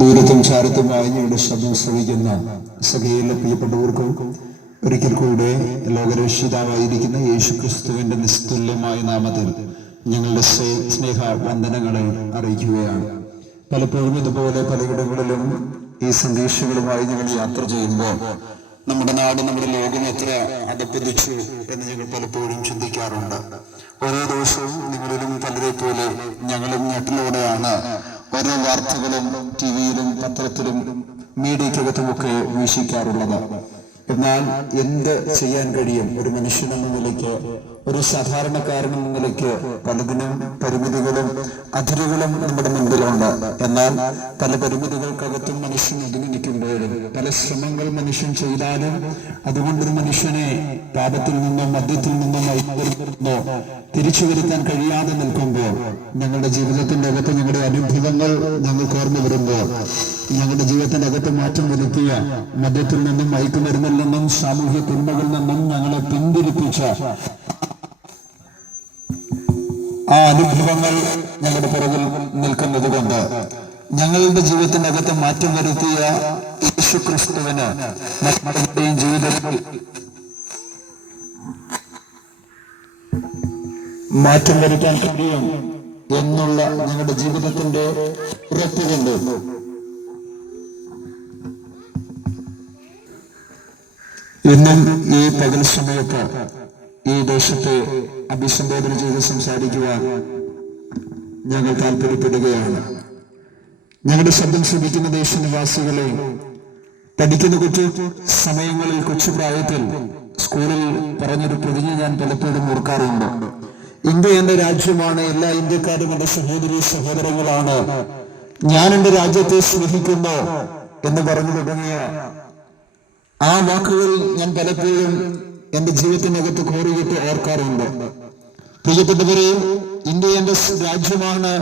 ദൂരത്തും ചാരത്തുമായി ഞങ്ങളുടെ ശബ്ദം ശ്രവിക്കുന്ന സകല പ്രിയപ്പെട്ടവർക്കും ഒരിക്കൽ കൂടെ ലോകരക്ഷിതാവായിരിക്കുന്ന യേശുക്രിസ്തുവിന്റെ നിസ്തുല്യമായ നാമത്തിൽ ഞങ്ങളുടെ സ്നേഹ വന്ദനങ്ങളെ അറിയിക്കുകയാണ്. പലപ്പോഴും ഇതുപോലെ പലയിടങ്ങളിലും ഈ സന്ദേശങ്ങളുമായി ഞങ്ങൾ യാത്ര ചെയ്യുമ്പോൾ നമ്മുടെ നാട്, നമ്മുടെ ലോകം എത്ര അധപ്പതിച്ചു എന്ന് ഞങ്ങൾ പലപ്പോഴും ചിന്തിക്കാറുണ്ട്. ഓരോ ദിവസവും നിങ്ങളിലും പലരെ പോലെ ഞങ്ങളും ഞെട്ടലോടെയാണ് ഓരോ വാർത്തകളും ടിവിയിലും പത്രത്തിലും മീഡിയക്കകത്തുമൊക്കെ വീക്ഷിക്കാറുള്ളത്. എന്നാൽ എന്ത് ചെയ്യാൻ കഴിയും? ഒരു മനുഷ്യനെന്ന നിലയ്ക്ക്, ഒരു സാധാരണക്കാരൻ എന്ന നിലയ്ക്ക് പലതിനും പരിമിതികളും അതിരുകളും നമ്മുടെ മുമ്പിലുണ്ട്. എന്നാൽ പല പരിമിതികൾക്കകത്തും മനുഷ്യൻ ഒതുങ്ങി നിൽക്കുമ്പോഴും പല ശ്രമങ്ങൾ മനുഷ്യൻ ചെയ്താലും അതുകൊണ്ടൊരു മനുഷ്യനെ പാപത്തിൽ നിന്നോ മദ്യത്തിൽ നിന്നോ നിന്നോ തിരിച്ചു വരുത്താൻ കഴിയാതെ നിൽക്കുമ്പോൾ, ഞങ്ങളുടെ ജീവിതത്തിന്റെ അകത്ത് ഞങ്ങളുടെ അനുഭവങ്ങൾ ഞങ്ങൾക്ക് ഓർമ്മ വരുമ്പോൾ, ഞങ്ങളുടെ ജീവിതത്തിന്റെ അകത്ത് മാറ്റം വരുത്തിയ മദ്യത്തിൽ നിന്നും മയക്കുമരുന്നിൽ നിന്നും സാമൂഹ്യ തിന്മകളിൽ നിന്നും ഞങ്ങളെ പിന്തിരിപ്പിച്ച ആ അനുഭവങ്ങൾ ഞങ്ങളുടെ പുറകിൽ നിൽക്കുന്നത് കൊണ്ട് ഞങ്ങളുടെ ജീവിതത്തിന്റെ അകത്ത് മാറ്റം വരുത്തിയ യേശുക്രിസ്തുവിന് മറ്റുള്ളവരുടെയും ജീവിതത്തിൽ മാറ്റം വരുത്താൻ കഴിയും എന്നുള്ള ഞങ്ങളുടെ ജീവിതത്തിന്റെ ഉറപ്പുകൊണ്ട് ഇന്നും ഈ പകൽ സമയത്ത് ഈ ദേശത്തെ അഭിസംബോധന ചെയ്ത് സംസാരിക്കുവാൻ ഞങ്ങൾ താല്പര്യപ്പെടുകയാണ്. ഞങ്ങളുടെ ശബ്ദം ശ്രമിക്കുന്ന ദേശനിവാസികളെ, പഠിക്കുന്ന കൊച്ചു സമയങ്ങളിൽ, കൊച്ചുപ്രായത്തിൽ സ്കൂളിൽ പറഞ്ഞൊരു പ്രതിജ്ഞ ഞാൻ പലപ്പോഴും ഓർക്കാറുണ്ട്. ഇന്ത്യ എന്റെ രാജ്യമാണ്, എല്ലാ ഇന്ത്യക്കാരും എന്റെ സഹോദരി സഹോദരങ്ങളാണ്, ഞാൻ എന്റെ രാജ്യത്തെ സ്നേഹിക്കുന്നു എന്ന് പറഞ്ഞു തുടങ്ങിയ ആ വാക്കുകൾ ഞാൻ പലപ്പോഴും എന്റെ ജീവിതത്തിനകത്ത് കോറിയിട്ട് ഓർക്കാറുണ്ട്. പ്രിയപ്പെട്ടവരെ, ഇന്ത്യ എന്റെ രാജ്യമാണ്,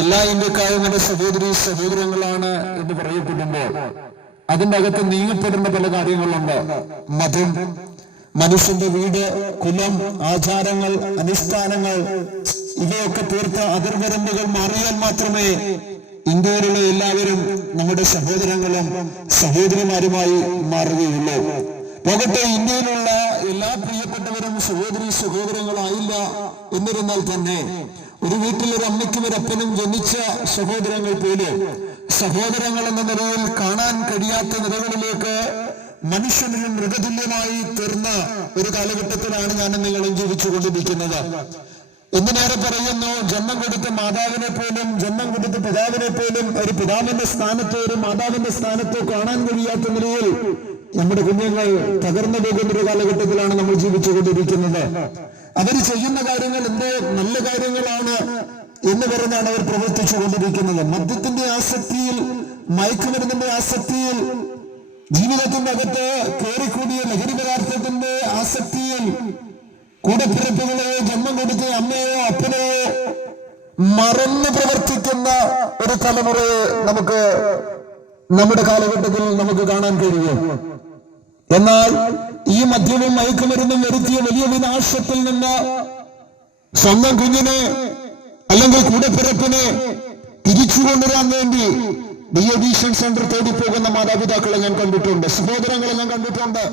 എല്ലാ ഇന്ത്യക്കാരും എന്റെ സഹോദരി സഹോദരങ്ങളാണ് എന്ന് പറയപ്പെടുമ്പോൾ അതിന്റെ അകത്ത് നീങ്ങപ്പെടുന്ന പല കാര്യങ്ങളുണ്ട്. മതം, മനുഷ്യന്റെ വീട്, കുലം, ആചാരങ്ങൾ, അനുഷ്ഠാനങ്ങൾ ഇവയൊക്കെ തീർത്ത അതിർവരമ്പുകൾ മാറിയാൽ മാത്രമേ ഇന്ത്യയിലുള്ള എല്ലാവരും നമ്മുടെ സഹോദരങ്ങളും സഹോദരിമാരുമായി മാറുകയുള്ളൂ. പോകട്ടെ, ഇന്ത്യയിലുള്ള എല്ലാ പ്രിയപ്പെട്ടവരും സഹോദരി സഹോദരങ്ങളായില്ല എന്നിരുന്നാൽ തന്നെ ഒരു വീട്ടിൽ ഒരു അമ്മയ്ക്കും ഒരു അപ്പനും ജനിച്ച സഹോദരങ്ങൾ പോലും സഹോദരങ്ങൾ എന്ന നിലയിൽ കാണാൻ കഴിയാത്ത നിലകളിലേക്ക് മനുഷ്യനും മൃഗതുല്യമായി തീർന്ന ഒരു കാലഘട്ടത്തിലാണ് ഞാനും നിങ്ങളും ജീവിച്ചുകൊണ്ടിരിക്കുന്നത്. എന്തിനേറെ പറയുന്നു, ജന്മം കൊടുത്ത മാതാവിനെ പോലും, ജന്മം കൊടുത്ത പിതാവിനെ പോലും ഒരു പിതാവിന്റെ സ്ഥാനത്തോ ഒരു മാതാവിന്റെ സ്ഥാനത്തോ കാണാൻ കഴിയാത്ത നിലയിൽ നമ്മുടെ കുഞ്ഞുങ്ങൾ തകർന്നു പോകുന്ന ഒരു കാലഘട്ടത്തിലാണ് നമ്മൾ ജീവിച്ചുകൊണ്ടിരിക്കുന്നത്. അവർ ചെയ്യുന്ന കാര്യങ്ങൾ എന്തോ നല്ല കാര്യങ്ങളാണ് എന്ന് പറഞ്ഞാണ് അവർ പ്രവർത്തിച്ചു കൊണ്ടിരിക്കുന്നത്. മദ്യത്തിന്റെ ആസക്തിയിൽ, മയക്കുമരുന്നിന്റെ ആസക്തിയിൽ, ജീവിതത്തിന്റെ അകത്ത് കയറിക്കൂടിയ ലഹരി പദാർത്ഥത്തിന്റെ ആസക്തിയിൽ കൂടപ്പിറപ്പുകളെയോ ജന്മം കൊടുത്ത അമ്മയോ അപ്പനെയോ മറന്ന് പ്രവർത്തിക്കുന്ന ഒരു തലമുറയെ നമുക്ക് നമ്മുടെ കാലഘട്ടത്തിൽ നമുക്ക് കാണാൻ കഴിയും. എന്നാൽ ഈ മദ്യവും മയക്കുമരുന്നും വരുത്തിയ വലിയ വിനാശത്തിൽ നിന്ന് സ്വന്തം കുഞ്ഞിനെ അല്ലെങ്കിൽ കൂടപ്പിറപ്പിനെ തിരിച്ചു കൊണ്ടുവരാൻ വേണ്ടി ഡീഅഡിക്ഷൻ സെന്റർ തേടി പോകുന്ന മാതാപിതാക്കളെ ഞാൻ കണ്ടിട്ടുണ്ട്, സഹോദരങ്ങളെ ഞാൻ കണ്ടിട്ടുണ്ട്.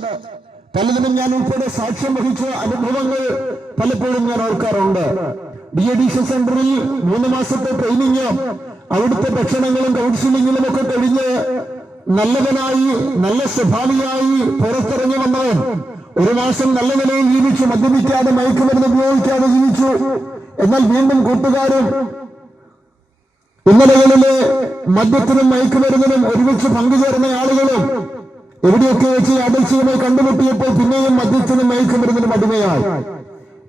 പലതിനും ഞാൻ ഉൾപ്പെടെ സാക്ഷ്യം വഹിച്ച അനുഭവങ്ങൾ പലപ്പോഴും ഞാൻ ഓർക്കാറുണ്ട്. ഡീഅഡിക്ഷൻ സെന്ററിൽ 3 മാസത്തെ ട്രെയിനിങ്ങും അവിടുത്തെ ഭക്ഷണങ്ങളും കൗൺസിലിങ്ങിലും ഒക്കെ കഴിഞ്ഞ് നല്ലവനായി, നല്ല സ്വഭാവിയായി പുറത്തിറങ്ങി വന്നവൻ 1 മാസം നല്ല നിലയിൽ ജീവിച്ചു, മദ്യപിക്കാതെ മയക്കുമരുന്ന് ഉപയോഗിക്കാതെ ജീവിച്ചു. എന്നാൽ വീണ്ടും കൂട്ടുകാരും ഇന്നലകളിലെ മദ്യത്തിനും മയക്കുമരുന്നിനും ഒരുമിച്ച് പങ്കുചേർന്ന ആളുകളും എവിടെയൊക്കെ വെച്ച് യാദൃച്ഛികമായി കണ്ടുമുട്ടിയപ്പോൾ പിന്നെയും മദ്യത്തിനും മയക്കുമരുന്നിനും അടിമയായി.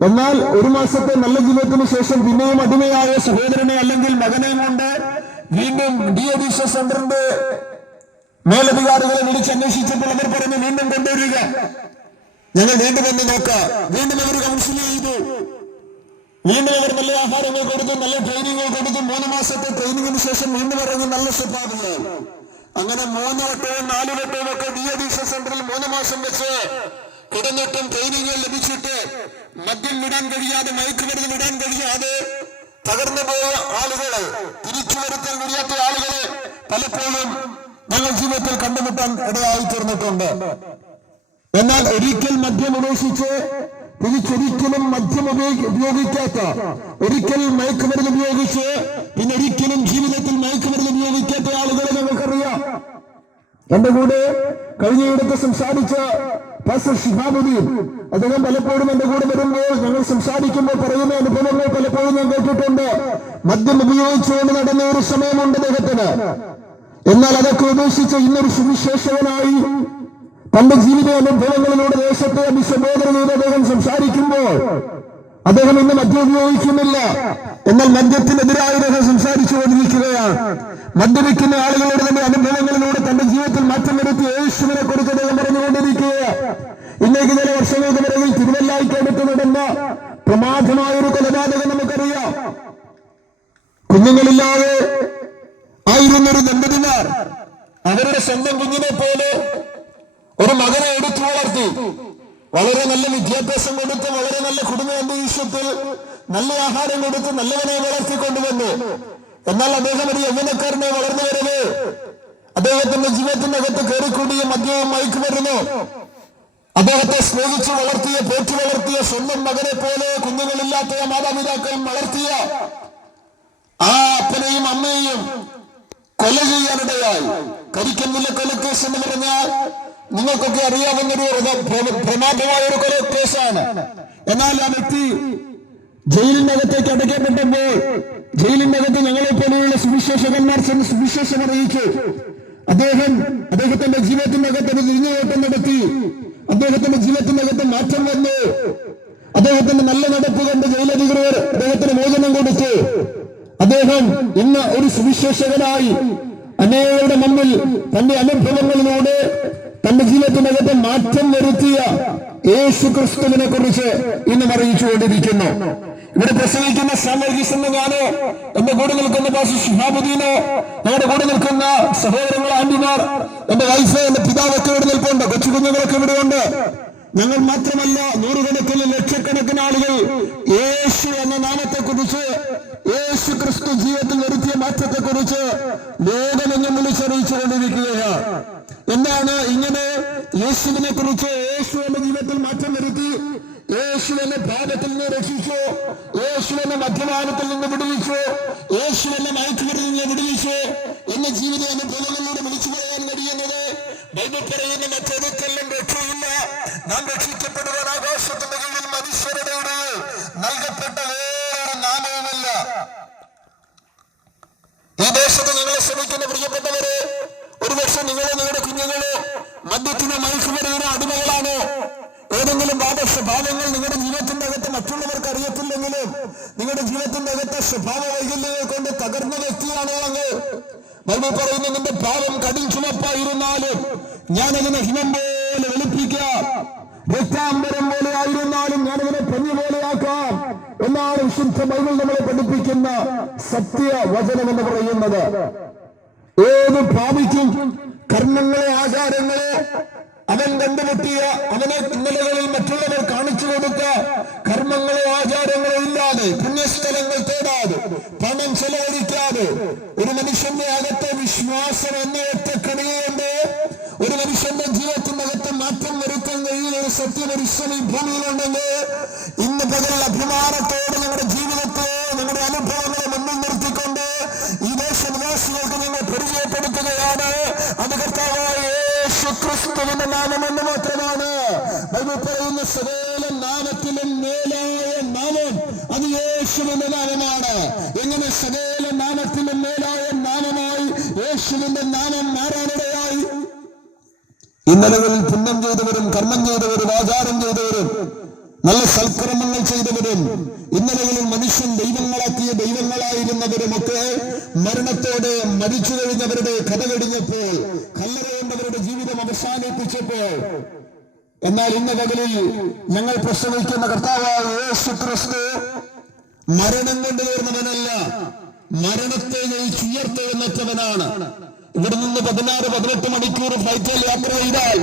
എന്നാൽ 1 മാസത്തെ നല്ല ജീവിതത്തിന് ശേഷം പിന്നെയും അടിമയായ സഹോദരനെ അല്ലെങ്കിൽ മകനെയും കൊണ്ട് വീണ്ടും ഡീഅഡിക്ഷൻ സെന്ററിന്റെ മേലധികാരികളെ വിളിച്ചന്വേഷിച്ചപ്പോൾ അവർ പറഞ്ഞു, വീണ്ടും കൊണ്ടുവരിക, ഞങ്ങൾ വീണ്ടും വന്ന് നോക്കാം. വീണ്ടും അവർ കൗൺസിൽ ചെയ്തു, വീണ്ടും അവർ നല്ല ആഹാരങ്ങൾ കൊടുത്തു, നല്ല ട്രെയിനിങ്ങുകൾ കൊടുത്തു. 3 മാസത്തെ ട്രെയിനിങ്ങിന് ശേഷം വീണ്ടും ഇറങ്ങി നല്ല സ്വഭാവമായി. അങ്ങനെ 3 വട്ടവും 4 വട്ടവും ഒക്കെ ഡീഅഡിക്ഷൻ സെന്ററിൽ 3 മാസം വെച്ച് കിടന്നിട്ടും ട്രെയിനിങ്ങുകൾ ലഭിച്ചിട്ട് മദ്യം വിടാൻ കഴിയാതെ, മയക്കുമരുന്ന് വിടാൻ കഴിയാതെ തകർന്നു പോയ ആളുകളെ, തിരിച്ചു വരുത്താൻ കഴിയാത്ത ആളുകളെ പലപ്പോഴും കണ്ടുമുട്ടാൻ ഇടയായി തീർന്നിട്ടുണ്ട്. എന്നാൽ ഒരിക്കൽ മദ്യം ഉപേക്ഷിച്ച് തിരിച്ചൊരിക്കലും മദ്യം ഉപയോഗിക്കാത്ത, ഒരിക്കൽ മയക്കുമരുന്ന് ഉപയോഗിച്ച് പിന്നെ ഒരിക്കലും ജീവിതത്തിൽ മയക്കുമരുന്ന് ഉപയോഗിക്കാത്ത ആളുകളെ നമുക്കറിയാം. എന്റെ കൂടെ കഴിഞ്ഞയിടത്ത് സംസാരിച്ച പാസ്റ്റർ ഷിഹാബുദ്ദീൻ, അദ്ദേഹം പലപ്പോഴും എന്റെ കൂടെ വരുമ്പോൾ ഞങ്ങൾ സംസാരിക്കുമ്പോൾ പറയുന്ന അനുഭവങ്ങൾ പലപ്പോഴും ഞാൻ കേട്ടിട്ടുണ്ട്. മദ്യം ഉപയോഗിച്ചുകൊണ്ട് നടന്ന ഒരു സമയമുണ്ട് അദ്ദേഹത്തിന്. എന്നാൽ അതൊക്കെ ഉപേക്ഷിച്ച് ഇന്നൊരു സുവിശേഷകനായി തന്റെ ജീവിത അനുഭവങ്ങളിലൂടെ ദേശത്തെ അഭിസംബോധന ചെയ്ത് അദ്ദേഹം സംസാരിക്കുമ്പോൾ അദ്ദേഹം ഇന്ന് മദ്യം ഉപയോഗിക്കുന്നില്ല. എന്നാൽ മദ്യത്തിനെതിരായി അദ്ദേഹം സംസാരിച്ചു കൊണ്ടിരിക്കുകയാണ്. മദ്യപിക്കുന്ന ആളുകളുടെ തന്നെ അനുഭവങ്ങളിലൂടെ തന്റെ ജീവിതത്തിൽ മാറ്റം വരുത്തി യേശുവിനെ കുറിച്ച് അദ്ദേഹം പറഞ്ഞുകൊണ്ടിരിക്കുകയാണ്. ഇന്നേക്ക് ചില വർഷങ്ങൾക്ക് പിറകിൽ തിരുവല്ലായിക്കടുത്ത് നടന്ന പ്രമാദമായൊരു കൊലപാതകം നമുക്കറിയാം. കുഞ്ഞുങ്ങളില്ലാതെ ആയിരുന്നൊരു ദമ്പതിമാർ അവരുടെ സ്വന്തം കുഞ്ഞിനെ പോലെ ഒരു മകനെ എടുത്തു വളർത്തി, വളരെ നല്ല വിദ്യാഭ്യാസം കൊടുത്ത്, വളരെ നല്ല കുടുംബ അന്തരീക്ഷത്തിൽ നല്ല ആഹാരം കൊടുത്ത് നല്ലവനെ വളർത്തിക്കൊണ്ടുവന്നു. എന്നാൽ അദ്ദേഹം ഒരു യൗവനക്കാരനെ വളർന്നു വരവേ അദ്ദേഹത്തിന്റെ ജീവിതത്തിന്റെ അകത്ത് കയറിക്കൂടിയ മദ്യവും മയക്കുമരുന്ന് അദ്ദേഹത്തെ സ്നേഹിച്ചു വളർത്തിയ, പോറ്റി വളർത്തിയ സ്വന്തം മകനെ പോലെ കുഞ്ഞുങ്ങളില്ലാത്ത മാതാപിതാക്കൾ വളർത്തിയ ആ അപ്പനെയും അമ്മയെയും കൊല ചെയ്യാനിടയായി. കരിക്കന്നിലെ കൊലക്കേസ് എന്ന് പറഞ്ഞാൽ നിങ്ങൾക്കൊക്കെ അറിയാവുന്നൊരു പ്രമാദമായ ഒരു കൊലക്കേസാണ്. എന്നാൽ ആ വ്യക്തി ജയിലിനകത്തേക്ക് അടയ്ക്കപ്പെട്ടപ്പോൾ ജയിലിനകത്ത് ഞങ്ങളെ പോലെയുള്ള സുവിശേഷകന്മാർ ചെന്ന് സുവിശേഷം അറിയിച്ചു. അദ്ദേഹത്തിന്റെ ജീവിതത്തിന്റെ അകത്ത് ഒരു തിരിഞ്ഞുകോട്ടം നടത്തി. അദ്ദേഹത്തിന്റെ ജീവിതത്തിന്റെ അകത്ത് മാറ്റം വന്നു. അദ്ദേഹത്തിന്റെ നല്ല നടപ്പ് കണ്ട് ജയിലധികൃതർ അദ്ദേഹത്തിന് മോചനം കൊടുത്തു. അദ്ദേഹം ഇന്ന് ഒരു സുവിശേഷകനായി അനേകരുടെ മുമ്പിൽ തന്റെ അനുഭവങ്ങളിലൂടെ തന്റെ ജീവിതത്തിനകത്ത് മാറ്റം വരുത്തിയ യേശു ക്രിസ്തുവിനെ കുറിച്ച് ഇന്നും അറിയിച്ചുകൊണ്ടിരിക്കുന്നു. ഇവിടെ പ്രസംഗിക്കുന്ന സാമർഗീസെന്ന് ഞാനോ, എന്റെ കൂടെ നിൽക്കുന്ന പാസ്റ്റർ ഷിഹാബുദ്ദീനോ, ഞങ്ങളുടെ കൂടെ നിൽക്കുന്ന സഹോദരങ്ങൾ, ആന്റിമാർ, എന്റെ വൈഫ്, എന്റെ പിതാവൊക്കെ ഇവിടെ നിൽപ്പുണ്ട്, കൊച്ചു കുഞ്ഞുങ്ങളൊക്കെ ഇവിടെയുണ്ട്. ഞങ്ങൾ മാത്രമല്ല, നൂറുകണക്കിന് ലക്ഷക്കണക്കിന് ആളുകൾ യേശു എന്ന നാമത്തെക്കുറിച്ച്, യേശു ക്രിസ്തു ജീവിതത്തിൽ വരുത്തിയ മാറ്റത്തെക്കുറിച്ച് ലോകമെങ്ങും വിളിച്ചറിയിച്ചുകൊണ്ടിരിക്കുകയാണ്. എന്താണ് ഇങ്ങനെ യേശുവിനെ കുറിച്ച്? യേശു എന്റെ ജീവിതത്തിൽ മാറ്റം വരുത്തി, യേശു എന്നെ പാപത്തിൽ നിന്ന് രക്ഷിച്ചു, യേശു എന്നെ മദ്യപാനത്തിൽ നിന്ന് വിടുവിച്ചു, യേശു എന്നെ മയക്കുമരുന്നിൽ നിന്ന് വിടുവിച്ചു എന്ന ജീവിത അനുഭവങ്ങളിലൂടെ വിളിച്ചു പറയാൻ കഴിയുന്നത് ബൈബിൾ പറയുന്ന മറ്റൊരുക്കെല്ലാം രക്ഷയില്ല. നാം രക്ഷിക്കപ്പെടുവാൻ ആകാശത്തിന്റെ കീഴിൽ മനുഷ്യരുടെ നൽകപ്പെട്ട വേറൊരു നാമവുമില്ല. ഈ ദേശത്ത് നിങ്ങളെ ശ്രമിക്കുന്ന പ്രിയപ്പെട്ടവരെ, ഒരുപക്ഷെ നിങ്ങളോ നിങ്ങളുടെ കുഞ്ഞുങ്ങളോ മദ്യത്തിനോ മയക്കുമരുന്നിനോ അടിമകളാണോ? ഏതെങ്കിലും സ്വഭാവങ്ങൾ നിങ്ങളുടെ ജീവിതത്തിന്റെ അകത്ത് മറ്റുള്ളവർക്ക് അറിയത്തില്ലെങ്കിലും നിങ്ങളുടെ ജീവിതത്തിന്റെ അകത്ത് സ്വഭാവ വൈകല്യങ്ങൾ കൊണ്ട് തകർന്ന വ്യക്തിയാണോ അങ്ങ്? ബൈബിൾ പറയുന്നു, നിന്റെ പാപം കടിൽ ചുമപ്പായിരുന്നാലും ഞാനതിനെ ഹിമം പോലെ വെളുപ്പിക്കാം, രക്താംബരം പോലെ ആയിരുന്നാലും ഞാനതിനെ പഞ്ഞു പോലെയാക്കാം എന്നാണ് വിശുദ്ധ ബൈബിൾ നമ്മളെ പഠിപ്പിക്കുന്ന സത്യവചനം എന്ന് പറയുന്നത്. ഏത് പാപിക്കും കർമ്മങ്ങളെ, ആചാരങ്ങളെ അവൻ കണ്ടുമുട്ടിയ, അവനെ ഇന്നലകളിൽ മറ്റുള്ളവർ കാണിച്ചു കൊടുത്ത കർമ്മങ്ങളോ ആചാരങ്ങളോ ഇല്ലാതെ, പുണ്യസ്ഥലങ്ങൾ തേടാതെ, പണം ചെലവഴിക്കാതെ, ഒരു മനുഷ്യന്റെ അകത്തെ വിശ്വാസം എന്ന ഒറ്റ കണിയുകൊണ്ട് ഒരു മനുഷ്യന്റെ ജീവിതത്തിനകത്ത് മാറ്റം വരുത്താൻ കഴിയുന്ന ഒരു സത്യമനുഷ്യൻ ഈ ഭൂമിയിലുണ്ടെങ്കിൽ ഇന്ന് പകൽ അഭിമാനത്തോടെ ഞങ്ങളുടെ ജീവിതത്തെ, ഞങ്ങളുടെ അനുഭവങ്ങളെ മുന്നിൽ നിർത്തിക്കൊണ്ട് ഈ ദേശനിവാസികൾക്ക് ഞങ്ങൾ പരിചയപ്പെടുത്തുകയാണ്. അത് കർത്താവായ യേശു ക്രിസ്തുവിന്റെ നാമമെന്ന് മാത്രമാണ്. ബൈബിൾ പറയുന്ന സകല നാമത്തിലും മേലായ നാമം അത് യേശുവിന്റെ നാമമാണ്. എങ്ങനെ സകല നാമത്തിലും മേലായ നാമമായി യേശുവിന്റെ നാമം മാറാനിടയായി? ഇന്നലകളിൽ പുണ്യം ചെയ്തവരും കർമ്മം ചെയ്തവരും ആചാരം ചെയ്തവരും നല്ല സൽക്കർമ്മങ്ങൾ ചെയ്തവരും ഇന്നലകളിൽ മനുഷ്യൻ ദൈവങ്ങളാക്കിയ ദൈവങ്ങളായിരുന്നവരുമൊക്കെ മരണത്തോടെ മരിച്ചു കഴിഞ്ഞവരുടെ കഥ കഴിഞ്ഞപ്പോൾ, കല്ലറയുണ്ടവരുടെ ജീവിതം അവസാനിപ്പിച്ചപ്പോൾ, എന്നാൽ ഇന്ന് പകലിൽ ഞങ്ങൾ പ്രസംഗിക്കുന്ന കർത്താവായ യേശു ക്രിസ്തു മരണം കൊണ്ട് തീർന്നവനല്ല, മരണത്തെ ജയിച്ചുയർത്തെഴുന്നേറ്റവനാണ്. ഇവിടെ നിന്ന് 16-18 മണിക്കൂർ ഫ്ലൈറ്റിൽ യാത്ര ചെയ്താൽ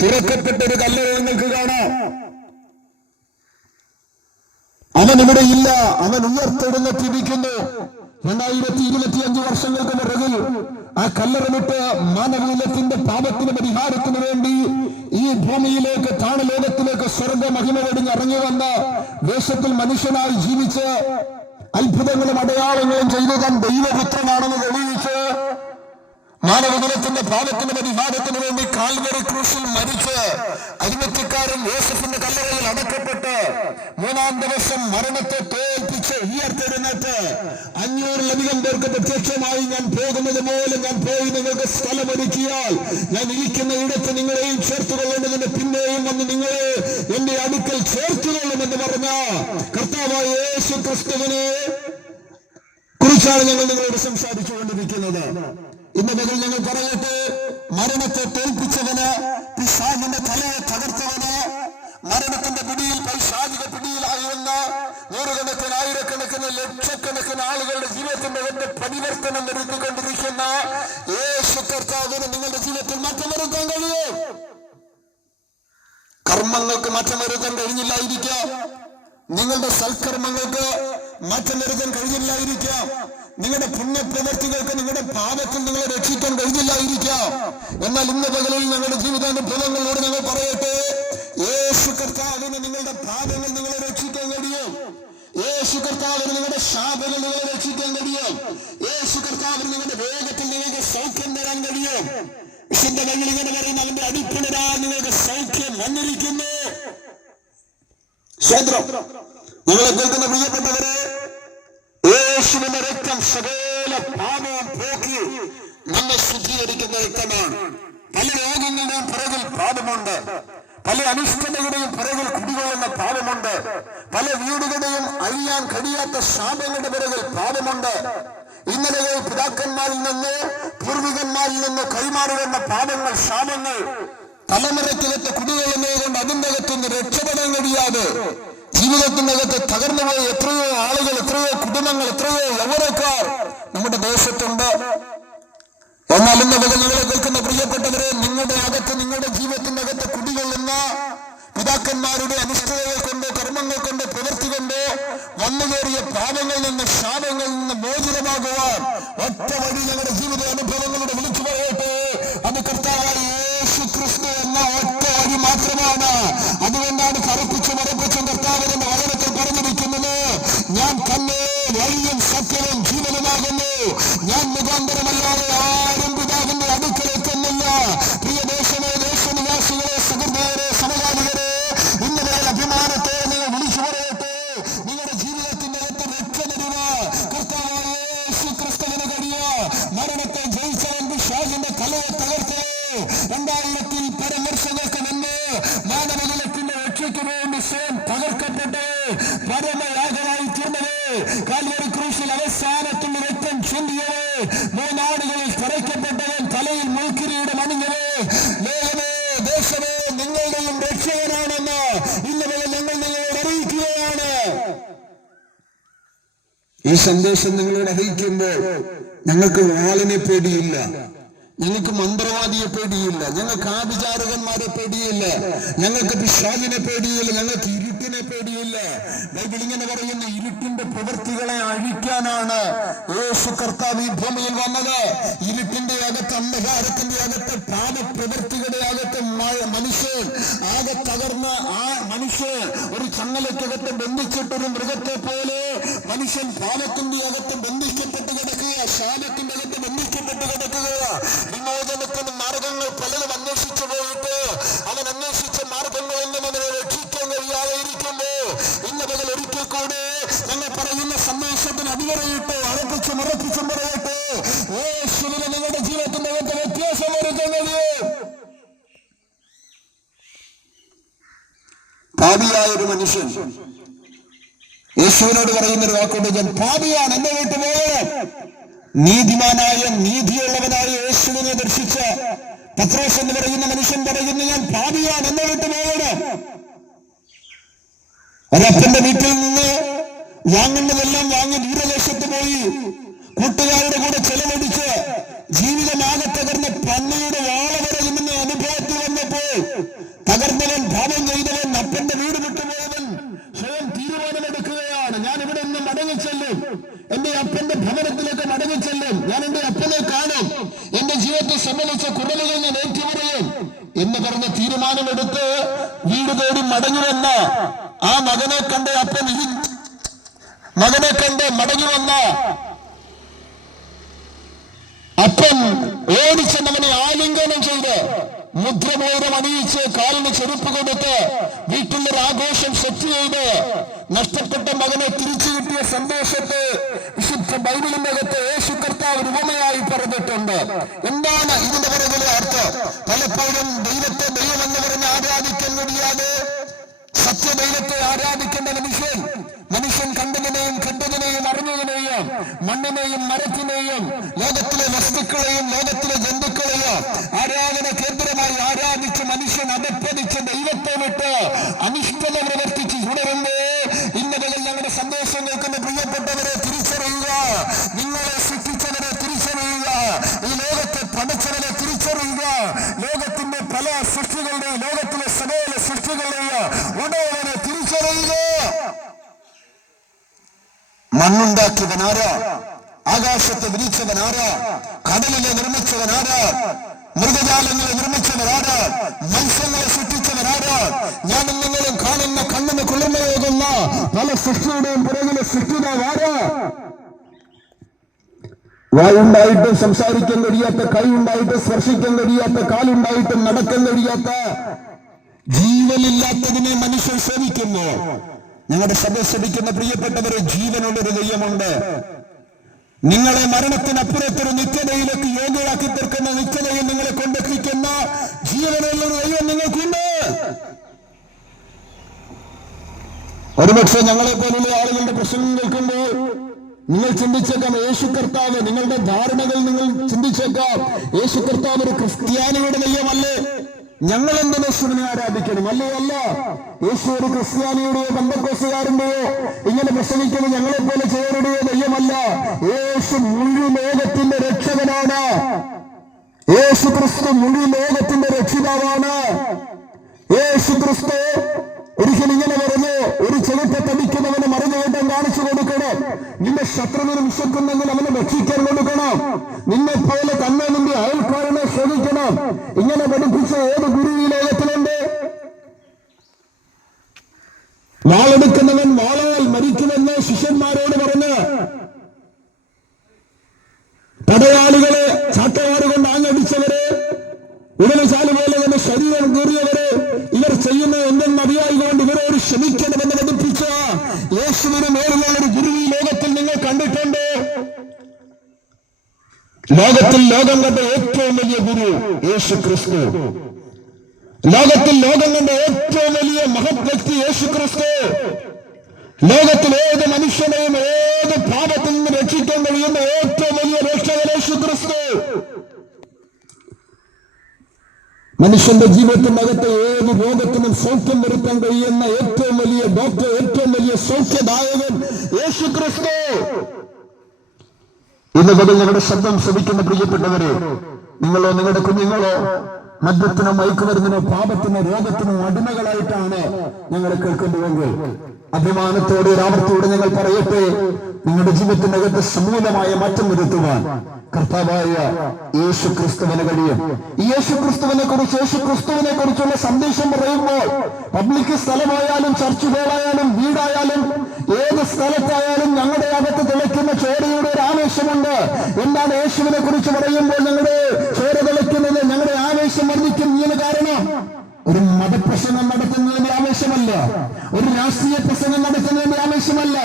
തുറക്കപ്പെട്ട ഒരു കല്ലറ നിങ്ങൾക്ക് കാണാം. അവൻ ഇവിടെ ഇല്ല, അവൻ ഉയർത്തെഴുന്നേറ്റിരിക്കുന്നു. 2025 വർഷങ്ങൾക്ക് പിറകിൽ ആ കല്ലറമിട്ട് മാനവകുലത്തിന്റെ പാപത്തിന് പരിഹാരത്തിന് വേണ്ടി ഈ ഭൂമിയിലേക്ക് താണലോകത്തിലേക്ക് സ്വർഗ മഹിമ വെടിഞ്ഞ് ഇറങ്ങി വന്ന ദേശത്തിൽ മനുഷ്യനായി ജീവിച്ച് അത്ഭുതങ്ങളും അടയാളങ്ങളും ചെയ്തു താൻ ദൈവപുത്രനാണെന്ന് തെളിയിച്ച് മാനവകുലത്തിന്റെ പാപത്തിന്റെ പരിഹാരത്തിന് വേണ്ടി കാൽവരി ക്രൂശിൽ മരിച്ച് അരിമത്യക്കാരൻ യോസഫിന്റെ കല്ലറയിൽ അടക്കപ്പെട്ട് 3-ാം ദിവസം മരണത്തെ തോൽപ്പിച്ച് ഉയർത്തെഴുന്നേറ്റ് 500-ലധികം പേർക്ക് പ്രത്യക്ഷമായി ഞാൻ പോകുന്നത് പോലെ ഞാൻ പോയി നിങ്ങൾക്ക് സ്ഥലമൊരുക്കിയാൽ ഞാൻ ഇരിക്കുന്ന ഇടത്ത് നിങ്ങളെയും ചേർത്തുകൊള്ളേണ്ടതിന് പിന്നെയും വന്ന് നിങ്ങളെ എന്റെ അടുക്കൽ ചേർത്തുകൊള്ളുമെന്ന് പറഞ്ഞ കർത്താവായ യേശു ക്രിസ്തുവിനെ കുറിച്ചാണ് ഞങ്ങൾ നിങ്ങളോട് സംസാരിച്ചുകൊണ്ടിരിക്കുന്നത്. ഇന്ന് മുതൽ ഞങ്ങൾ പറയട്ടെ, മരണത്തെ തോൽപ്പിച്ചവന്, പിശാചിന്റെ തലയെ തകർത്തവന്, മരണത്തിന്റെ പിടിയിൽ പൈശാചിക പിടിയിലായിരുന്ന നൂറുകണക്കിന് ആയിരക്കണക്കിന് ലക്ഷക്കണക്കിന് ആളുകളുടെ ജീവിതത്തിന്റെ പരിവർത്തനം വരുത്തിക്കൊണ്ടിരിക്കുന്ന യേശു കർത്താവിന് നിങ്ങളുടെ ജീവിതത്തിൽ മാറ്റം വരുത്താൻ കഴിയും. കർമ്മങ്ങൾക്ക് മാറ്റം വരുത്താൻ കഴിഞ്ഞില്ലായിരിക്കാം, നിങ്ങളുടെ സൽക്കർമ്മങ്ങൾക്ക് മാറ്റം വരുത്താൻ കഴിഞ്ഞില്ലായിരിക്കാം, നിങ്ങളുടെ പുണ്യപ്രവർത്തികൾക്ക് നിങ്ങളുടെ പാപത്തിൽ നിങ്ങളെ രക്ഷിക്കാൻ കഴിഞ്ഞില്ലായിരിക്കാം. എന്നാൽ ഇന്ന് പകലിൽ ഞങ്ങളുടെ ജീവിതാനുഭവങ്ങളോട് ഞങ്ങൾ പറയട്ടെ, യേശു കർത്താവിന് നിങ്ങളുടെ പാപങ്ങൾ നിങ്ങളെ രക്ഷിക്കാൻ കഴിയും. യേശു കർത്താവിന് നിങ്ങളുടെ ശാപങ്ങൾ നിങ്ങളെ രക്ഷിക്കാൻ കഴിയും. യേശു കർത്താവിന് നിങ്ങളുടെ വേഗത്തിൽ നിങ്ങൾക്ക് സൗഖ്യം തരാൻ കഴിയും. വിശുദ്ധ ബൈബിൾ ഇങ്ങനെ പറയുന്ന അവന്റെ അടിപ്പിണരാൽ നിങ്ങൾക്ക് സൗഖ്യം വന്നിരിക്കുന്നു. സ്വതന്ത്രം. ഞങ്ങളെ കേൾക്കുന്ന പ്രിയപ്പെട്ടവരെ, യേശുവിന്റെ രക്തം സകല പാപവും പോക്കി നമ്മെ ശുദ്ധീകരിക്കുന്ന രക്തമാണ്. പല രോഗങ്ങളുടെയും പിറകിൽ പാപമുണ്ട്, പല അനിഷ്ടതയുടെയും പിറകിൽ കുടികൊള്ളുന്ന പാപമുണ്ട്, പല വീടുകളുടെയും അഴിയാൻ കഴിയാത്ത ശാപങ്ങളുടെ പിറകിൽ പാപമുണ്ട്. ഇന്നലെ പിതാക്കന്മാരിൽ നിന്ന് പൂർവികന്മാരിൽ നിന്ന് കൈമാറുന്ന പാപങ്ങൾ, ശാപങ്ങൾ തലമുറയ്ക്കകത്ത് കുടികൊള്ളുന്നത് കൊണ്ട് അതിൻ്റെ അകത്തുനിന്ന് രക്ഷപ്പെടാൻ കഴിയാതെ ജീവിതത്തിനകത്ത് തകർന്നുപോയ എത്രയോ ആളുകൾ, എത്രയോ കുടുംബങ്ങൾ, എത്രയോ യൗവനക്കാർ നമ്മുടെ ദേശത്തുണ്ട്. എന്നാൽ ഇന്ന് മുതൽ നിങ്ങളെ കേൾക്കുന്ന പ്രിയപ്പെട്ടവരെ, നിങ്ങളുടെ അകത്ത്, നിങ്ങളുടെ ജീവിതത്തിന്റെ അകത്ത് കുടികൊള്ളുന്ന പിതാക്കന്മാരുടെ അനിഷ്ടതകൾ കൊണ്ട്, കർമ്മങ്ങൾ കൊണ്ട്, പ്രവൃത്തി കൊണ്ട് വന്നുകയറിയ പാപങ്ങളിൽ നിന്ന്, ശാപങ്ങളിൽ നിന്ന് മോചിതമാകുവാൻ ഒറ്റ വഴി ഞങ്ങളുടെ ജീവിത അനുഭവങ്ങളുടെ വിളിച്ചു പറയട്ടെ, അത് കർത്താവായ യേശു ക്രിസ്തു എന്ന ഒറ്റ വഴി മാത്രമാണ്. അതുകൊണ്ടാണ് കറുപ്പിച്ചും മറപ്പിച്ചും കർത്താവിന്റെ വചനത്തിൽ പറഞ്ഞിരിക്കുന്നത്, ഞാൻ തന്നെ വഴിയും സത്യവും ജീവനുമാകുന്നു, ഞാൻ മുഖാന്തരമല്ലാതെ ആരും പിതാവിന്റെ അടുക്കലെത്തുന്നില്ല. പ്രിയ ദേശമേ, ദേശനിവാസികളെ, സഹൃദയരെ, സമകാലികരെ, ഇന്നലെ അഭിമാനത്തെ നിങ്ങൾ വിളിച്ചു പറയട്ടെ, നിങ്ങളുടെ ജീവിതത്തിന്റെ അകത്ത് രക്ഷ തരുക കർത്താവായ യേശു ക്രിസ്തുവിന് കഴിയുക. മരണത്തെ ജയിച്ചവൻ പിശാചിന്റെ തലയെ തകർത്തേ 2000-ൽ പരം വർഷങ്ങൾക്ക് മുമ്പ് മാനവകുലത്തിന്റെ രക്ഷയ്ക്ക് വേണ്ടി സ്വയം തകർക്കപ്പെട്ട് പരമയാഗമായി തീർന്നത്, കാൽവരി ക്രൂശിൽ അവസാനത്തിന്റെ രക്തം ചിന്തിയത്, 3 ആടുകളിൽ തറയ്ക്കപ്പെട്ടവൻ, തലയിൽ മുൾക്കിരീടം അണിഞ്ഞത്, ലോകമേ, ദേശമേ, നിങ്ങളുടെയും രക്ഷകനാണെന്ന് ഇന്നലെ ഞങ്ങൾ നിങ്ങളോട് അറിയിക്കുകയാണ്. ഈ സന്ദേശം നിങ്ങളോട് അറിയിക്കുമ്പോൾ ഞങ്ങൾക്ക് വാളിനെ പേടിയില്ല, ഞങ്ങൾക്ക് മന്ത്രവാദിയെ പേടിയില്ല, ഞങ്ങൾക്ക് ആഭിചാരകന്മാരെ പേടിയില്ല, ഞങ്ങൾക്ക് പിശാചിനെ പേടിയില്ല, ഞങ്ങൾക്ക് ഇരുട്ടിനെ പേടിയില്ല. ബൈബിൾ ഇങ്ങനെ പറയുന്ന, ഇരുട്ടിന്റെ പ്രവൃത്തികളെ അഴിക്കാനാണ് യേശു കർത്താവ് ഈ ഭൂമിയിൽ വന്നത്. ഇരുട്ടിന്റെ അകത്ത്, അന്ധകാരത്തിന്റെ അകത്ത്, പാപപ്രവൃത്തികളുടെ അകത്ത് മനുഷ്യൻ ആകെ തകർന്ന്, ആ മനുഷ്യൻ ഒരു ചങ്ങലക്കകത്ത് ബന്ധിച്ചിട്ടൊരു മൃഗത്തെ പോലെ മനുഷ്യൻ പാപത്തിന്റെ അകത്ത് ബന്ധിക്കപ്പെട്ട് കിടക്കുക, ശാപത്തിന്റെ അകത്ത് ബന്ധിക്കപ്പെട്ട് കിടക്കുക. വിമോചനത്തിന് മാർഗങ്ങൾ പലരും അന്വേഷിച്ചു പോയിട്ട് അവൻ അന്വേഷിച്ച മാർഗങ്ങളൊന്നും അവനെ രക്ഷിക്കാൻ കഴിയാതെ ഇരിക്കുമ്പോ ഇന്ന് മുതൽ ഒരിക്കൽ കൂടെ ഞങ്ങൾ പറയുന്ന സന്ദേശത്തിന് അടിവരയിട്ട് അറപ്പിച്ചും ഉറപ്പിച്ചും പറയട്ടെ, യേശുവിന് നിങ്ങളുടെ ജീവിതത്തിന്റെ അകത്ത് വ്യത്യാസം വരുത്തുന്നത്. പാപിയായ ഒരു മനുഷ്യൻ യേശുവിനോട് പറയുന്നൊരു വാക്കുണ്ട്, ഞാൻ പാപിയാണ്, എന്നെ വിട്ടു പോയത്. നീതിമാനായ, നീതിയുള്ളവനായ യേശുവിനെ ദർശിച്ച പത്രോസ് എന്ന് പറയുന്ന മനുഷ്യൻ പറയുന്നു, ഞാൻ പാപിയാണ്, എന്നെ വിട്ടു പോയത്. ഒരപ്പന്റെ വീട്ടിൽ നിന്ന് വാങ്ങുന്നതെല്ലാം വാങ്ങി ദൂരദേശത്ത് പോയി കൂട്ടുകാരുടെ കൂടെ ചെലവഴിച്ച് ജീവിതമാകെ തകർന്ന് പന്നിയുടെ വാള വരയുമെന്ന അനുഭവത്തിൽ വന്നപ്പോൾ തകർന്നവൻ, പാപം ചെയ്തവൻ, അപ്പന്റെ വീട് വിട്ടുപോയവൻ സ്വയം തീരുമാനമെടുക്കുകയാണ്, ഞാൻ ഇവിടെ നിന്ന് മടങ്ങിച്ചെല്ലും, എന്റെ അപ്പന്റെ ഭവനത്തിലേക്ക് മടങ്ങിച്ചെല്ലും, ഞാൻ എന്റെ അപ്പനെ കാണും, വിഷയത്തെ സംബന്ധിച്ച കുറവുകൾ ഞാൻ ഏറ്റുപറയും എന്ന് പറഞ്ഞ തീരുമാനമെടുത്ത് വീട് തേടി മടങ്ങി വന്ന ആ മകനെ കണ്ട് മടങ്ങി വന്ന അപ്പൻ ഓടിച്ചെന്നവനെ ആലിംഗനം ചെയ്ത് മുദ്രമോതിരം അണിയിച്ച് കാലിന് ചെരുപ്പ് കൊടുത്ത് വീട്ടിലൊരു ആഘോഷം സെറ്റ് ചെയ്ത് നഷ്ടപ്പെട്ട മകനെ തിരിച്ചു കിട്ടിയ സന്തോഷത്തെ വിശുദ്ധ ബൈബിളിനകത്ത് യേശു കർത്താവ് ഉപമയായി പറഞ്ഞിട്ടുണ്ട്. എന്താണ് ഇതിന്റെ പുറകിലെ അർത്ഥം? പലപ്പോഴും ദൈവത്തെ ദൈവമെന്ന് പറഞ്ഞ് ആരാധിക്കാൻ കഴിയാതെ സത്യദൈവത്തെ ആരാധിക്കേണ്ട മനുഷ്യൻ കണ്ടതിനെയും കേട്ടതിനെയും അറിഞ്ഞതിനെയും മണ്ണിനെയും മരത്തിനെയും ലോകത്തിലെ വസ്തുക്കളെയും ലോകത്തിലെ ജന്തുക്കളെയും ആരാധന കേന്ദ്രമായി ആരാധിച്ച് മനുഷ്യൻ അതപ്പതിച്ച് ദൈവത്തെ വിട്ട് അനിഷ്ടത പ്രവർത്തിച്ച് തുടരുമ്പോ ഇന്നലകൾ ഞങ്ങളുടെ സന്ദേശം കേൾക്കുന്ന പ്രിയപ്പെട്ടവരെ തിരിച്ചറിയുക. നിങ്ങളെ സൃഷ്ടിച്ചവരെ തിരിച്ചറിയുക. ഈ ലോകത്തെ പഠിച്ചവരെ തിരിച്ചറിയുക. ലോകത്തിന്റെ പല സൃഷ്ടികളുടെയും ലോകത്തിലെ സകല സൃഷ്ടികളുടെയും ഉടയവനെ തിരിച്ചറിയുക. മണ്ണുണ്ടാക്കിയവനാരാ? ആകാശത്തെ വിരിച്ചവനാരാ? കടലിനെ നിർമ്മിച്ചവനാരാ? മൃഗജാലങ്ങളെ നിർമ്മിച്ചവനാരാ? മത്സ്യങ്ങളെ സൃഷ്ടിച്ചവനാരാ? ഞാനും നിങ്ങളും കാണുന്ന കണ്ണിന് കുളിർമയേകുന്ന പല സൃഷ്ടിയുടെയും പുറകിലെ സൃഷ്ടിതാവാരാ? വായുണ്ടായിട്ടും സംസാരിക്കാൻ കഴിയാത്ത, കൈയുണ്ടായിട്ട് സ്പർശിക്കാൻ കഴിയാത്ത, കാലുണ്ടായിട്ടും നടക്കാൻ കഴിയാത്ത, ജീവനില്ലാത്തതിനെ മനുഷ്യൻ സേവിക്കുന്നു. ഞങ്ങളുടെ സഭ ശ്രമിക്കുന്ന പ്രിയപ്പെട്ടവരെ, ജീവനുള്ളൊരു ദൈവമുണ്ട്. നിങ്ങളെ മരണത്തിനപ്പുറത്തൊരു നിത്യതയിലേക്ക് യോഗ്യരാക്കി തീർക്കുന്ന, നിത്യതയിൽ നിങ്ങളെ കൊണ്ടെത്തിക്കുന്ന ജീവനുള്ളൊരു ദൈവം നിങ്ങൾക്കുണ്ട്. ഒരുപക്ഷെ ഞങ്ങളെ പോലുള്ള ആളുകളുടെ പ്രശ്നം കേൾക്കുമ്പോൾ നിങ്ങൾ ചിന്തിച്ചേക്കാം, യേശു കർത്താവ്, നിങ്ങളുടെ ധാരണകൾ നിങ്ങൾ ചിന്തിച്ചേക്കാം, യേശു കർത്താവ് ഒരു ക്രിസ്ത്യാനിയുടെ ദൈവമല്ലേ? ഞങ്ങൾ എന്തിന് യേശുവിനെ ആരാധിക്കണം? അല്ലേ? അല്ല. യേശു ഒരു ക്രിസ്ത്യാനിയുടെയോ ബന്ധക്കോസുകാരന്റെയോ ഇങ്ങനെ പ്രസംഗിക്കുന്ന ഞങ്ങളെ പോലെ ചേരുടെയോ ദൈവമല്ല. യേശു മുഴുവൻ ലോകത്തിന്റെ രക്ഷകനാണ്. യേശു ക്രിസ്തു മുഴുവൻ ലോകത്തിന്റെ രക്ഷിതാവാണ്. യേശു ക്രിസ്തു ഒരിക്കലും ഇങ്ങനെ പറഞ്ഞു, ഒരു ചെറുപ്പ തടിക്കുന്നവന് മറുനേട്ടം കാണിച്ചു കൊടുക്കണം. നിന്റെ ശത്രുവിന് വിശക്കുന്നെങ്കിൽ അവനെ ഭക്ഷിക്കാൻ കൊടുക്കണം. നിന്നെ പോലെ തന്നെ നിന്റെ അയൽക്കാരനെ ശ്രമിക്കണം. ഇങ്ങനെ പഠിപ്പിച്ച ഏത് ഗുരു ഈ ലോകത്തിലുണ്ട്? വാളെടുക്കുന്നവൻ വാളാൽ മരിക്കുമെന്ന് ശിഷ്യന്മാരോട് പറഞ്ഞ് പടയാളികളെ ചാട്ടവാറുകൊണ്ട് ആഞ്ഞടിച്ചവരെ, ഉടലുചാല് പോലെ തന്നെ ശരീരം കീറിയവരെ, ഇവർ ചെയ്യുന്ന എന്തെന്ന് അറിയായിക്കൊണ്ട് ഇവരോട് ക്ഷമിക്കണമെന്ന് പഠിപ്പിച്ച യേശുവിന് മേലുള്ള ഒരു ഗുരു ഈ ലോകത്തിൽ നിങ്ങൾ കണ്ടിട്ടുണ്ട്? ലോകത്തിൽ ലോകം കണ്ട ഏറ്റവും വലിയ ഗുരു യേശു ക്രിസ്തു. ലോകത്തിൽ ലോകം കണ്ട ഏറ്റവും വലിയ മഹത് വ്യക്തി യേശു ക്രിസ്തു. ലോകത്തിൽ ഏത് മനുഷ്യനെയും ഏത് പാപത്തിൽ നിന്ന് രക്ഷിക്കാൻ കഴിയുന്ന ഏറ്റവും വലിയ രക്ഷകൻ യേശു ക്രിസ്തു. മനുഷ്യന്റെ ജീവിതത്തിനകത്ത് ഏത് രോഗത്തിനും സൗഖ്യം വരുത്താൻ കഴിയുന്ന ഏറ്റവും വലിയ ഡോക്ടർ, ഏറ്റവും വലിയ സൗഖ്യദായകൻ യേശു ക്രിസ്തു. ഇന്ന് മുതൽ ഞങ്ങളുടെ ശബ്ദം ശ്രമിക്കുന്ന പ്രിയപ്പെട്ടവരെ, നിങ്ങളോ നിങ്ങളുടെ കുഞ്ഞുങ്ങളോ മദ്യത്തിനോ മയക്കുമരുന്നിനോ പാപത്തിനോ രോഗത്തിനോ അടിമകളായിട്ടാണ് ഞങ്ങൾ കേൾക്കുന്നുവെങ്കിൽ അഭിമാനത്തോടെ ആവർത്തിയോടെ ഞങ്ങൾ പറയട്ടെ, നിങ്ങളുടെ ജീവിതത്തിനകത്ത് സമൂലമായ മാറ്റം വരുത്തുവാൻ കർത്താവായ യേശു ക്രിസ്തുവിന് കഴിയും. ഈ യേശു ക്രിസ്തുവിനെ കുറിച്ചുള്ള സന്ദേശം പറയുമ്പോൾ പബ്ലിക് സ്ഥലമായാലും ചർച്ചുകളായാലും വീടായാലും ഏത് സ്ഥലത്തായാലും ഞങ്ങളുടെ അകത്ത് തിളയ്ക്കുന്ന ചോരയുടെ ഒരു ആവേശമുണ്ട്. എന്താണ് യേശുവിനെ കുറിച്ച് പറയുമ്പോൾ ഞങ്ങളുടെ ചോര തിളയ്ക്കുന്നത്, ഞങ്ങളുടെ ആവേശം വർദ്ധിക്കുന്നതിന് കാരണം ഒരു മതപ്രസംഗം നടത്തുന്നതിന്റെ ആവേശമല്ല, ഒരു രാഷ്ട്രീയ പ്രസംഗം നടത്തുന്നതിന്റെ ആവേശമല്ല,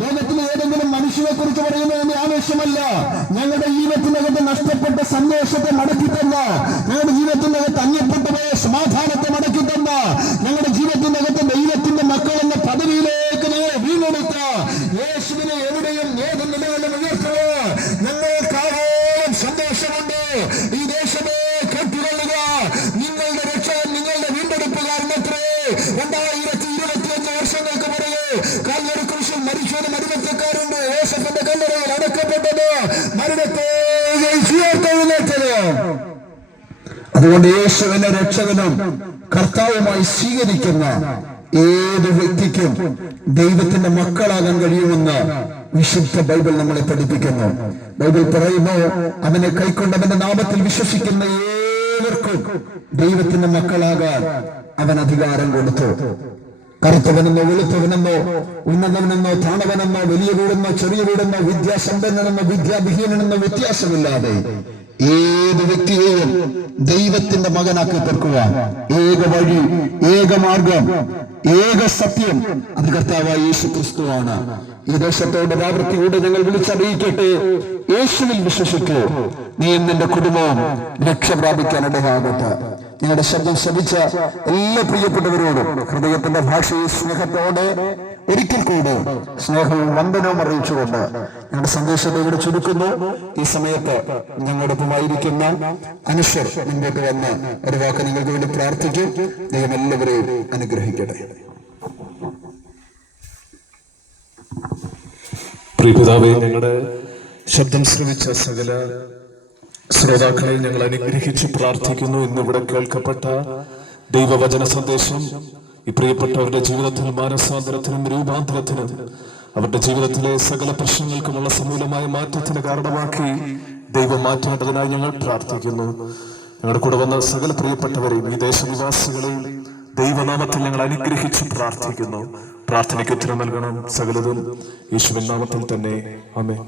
ലോകത്തിലെ ഏതെങ്കിലും മനുഷ്യനെ കുറിച്ച് പറയുന്നതിന്റെ ആവേശമല്ല. ഞങ്ങളുടെ ജീവിതത്തിനകത്ത് നഷ്ടപ്പെട്ട സന്ദേശത്തെ മടക്കിത്തന്ന, ഞങ്ങളുടെ ജീവിതത്തിനകത്ത് അന്യപ്പെട്ടു പോയ സമാധാനത്തെ മടക്കിത്തന്ന, ഞങ്ങളുടെ ജീവിതത്തിനകത്ത് ദൈവത്തിന്റെ മക്കൾ എന്ന പദവിയിലേക്ക് ഞങ്ങൾ വീണ്ടെടുത്ത യേശുവിനെ എവിടെയും ഏത് നിലയിലും ഉയർത്തുക. ഞങ്ങൾക്കാവും സന്തോഷമുണ്ട്. ഈ ദേശമേ കേട്ടുകൊള്ളുക, നിങ്ങളുടെ രക്ഷകൻ, നിങ്ങളുടെ വീണ്ടെടുപ്പുകാരനത്രേ. 2025 വർഷങ്ങൾക്ക് പുറകെ കാൽവരി കുരിശിൽ മരിച്ചൊരു മരുമത്തക്കാരുണ്ട്. യേശുവിന്റെ കല്ലറയിൽ അടക്കപ്പെട്ടത്, മരണത്തെ ഉയർത്തെഴുന്നേറ്റത്. അതുകൊണ്ട് യേശുവിനെ രക്ഷകനും കർത്താവുമായി സ്വീകരിക്കുന്ന ഏത് വ്യക്തിക്കും ദൈവത്തിന്റെ മക്കളാകാൻ കഴിയുമെന്ന് വിശുദ്ധ ബൈബിൾ നമ്മളെ പഠിപ്പിക്കുന്നു. ബൈബിൾ പറയുന്നു, അവനെ കൈക്കൊണ്ട് അവന്റെ നാമത്തിൽ വിശ്വസിക്കുന്ന ഏവർക്കും ദൈവത്തിന്റെ മക്കളാകാൻ അവൻ അധികാരം കൊടുത്തു. കറുത്തവനെന്നോ വെളുത്തവനെന്നോ ഉന്നതവനെന്നോ താണവനെന്നോ വലിയ വീടെന്നോ ചെറിയ വീടെന്നോ വിദ്യാസമ്പന്നനെന്നോ വിദ്യാവിഹീനനെന്നോ വ്യത്യാസമില്ലാതെ ഏത് വ്യക്തിയെയും ദൈവത്തിന്റെ മകനാക്കി തീർക്കുവാൻ ഏക വഴി, ഏക മാർഗം, ഏക സത്യം അത് കർത്താവായ യേശു ക്രിസ്തുവാണ്. ഈ ദേശത്തോട് പ്രാവർത്തിയോടെ ഞങ്ങൾ വിളിച്ചറിയിക്കട്ടെ, യേശുവിൽ വിശ്വസിക്കൂ, നീ നിന്റെ കുടുംബവും രക്ഷ പ്രാപിക്കാൻ ഇടയാകട്ടെ. നിങ്ങളുടെ ശബ്ദം ശ്രമിച്ച എല്ലാ പ്രിയപ്പെട്ടവരോടും ഹൃദയത്തിന്റെ ഭാഷയിൽ സ്നേഹത്തോടെ ഒരിക്കൽ കൂടെ സ്നേഹവും വന്ദനവും അറിയിച്ചുകൊണ്ട് ഞങ്ങളുടെ സന്ദേശത്തെ ഇവിടെ ചുരുക്കുന്നു. ഈ സമയത്ത് ഞങ്ങളോടൊപ്പമായിരിക്കുന്ന അനുശ്വർ മുൻപോട്ട് വന്ന് ഒരു വാക്ക് നിങ്ങൾക്ക് വേണ്ടി പ്രാർത്ഥിക്കും. ദൈവം എല്ലാവരെയും അനുഗ്രഹിക്കട്ടെ. പ്രിയപിതാവേ, ഞങ്ങളുടെ ശബ്ദം ശ്രവിച്ച സകല ശ്രോതാക്കളെ ഞങ്ങൾ അനുഗ്രഹിച്ച് പ്രാർത്ഥിക്കുന്നു. ഇന്നിവിടെ കേൾക്കപ്പെട്ട ദൈവവചന സന്ദേശം ഈ പ്രിയപ്പെട്ടവരുടെ ജീവിതത്തിൽ മാനസാന്തരത്തിനും രൂപാന്തരത്തിനും അവരുടെ ജീവിതത്തിലെ സകല പ്രശ്നങ്ങൾക്കുമുള്ള സമൂലമായ മാറ്റത്തിന് കാരണമാക്കി ദൈവം മാറ്റേണ്ടതിനായി ഞങ്ങൾ പ്രാർത്ഥിക്കുന്നു. ഞങ്ങളുടെ കൂടെ വന്ന സകല പ്രിയപ്പെട്ടവരെയും ഈ ദേശനിവാസികളെയും ദൈവനാമത്തിൽ ഞങ്ങൾ അനുഗ്രഹിച്ച് പ്രാർത്ഥിക്കുന്നു. പ്രാർത്ഥനയ്ക്ക് ഉത്തരം നൽകണം. സകലതും യേശുവിൻ നാമത്തിൽ തന്നെ. ആമേൻ.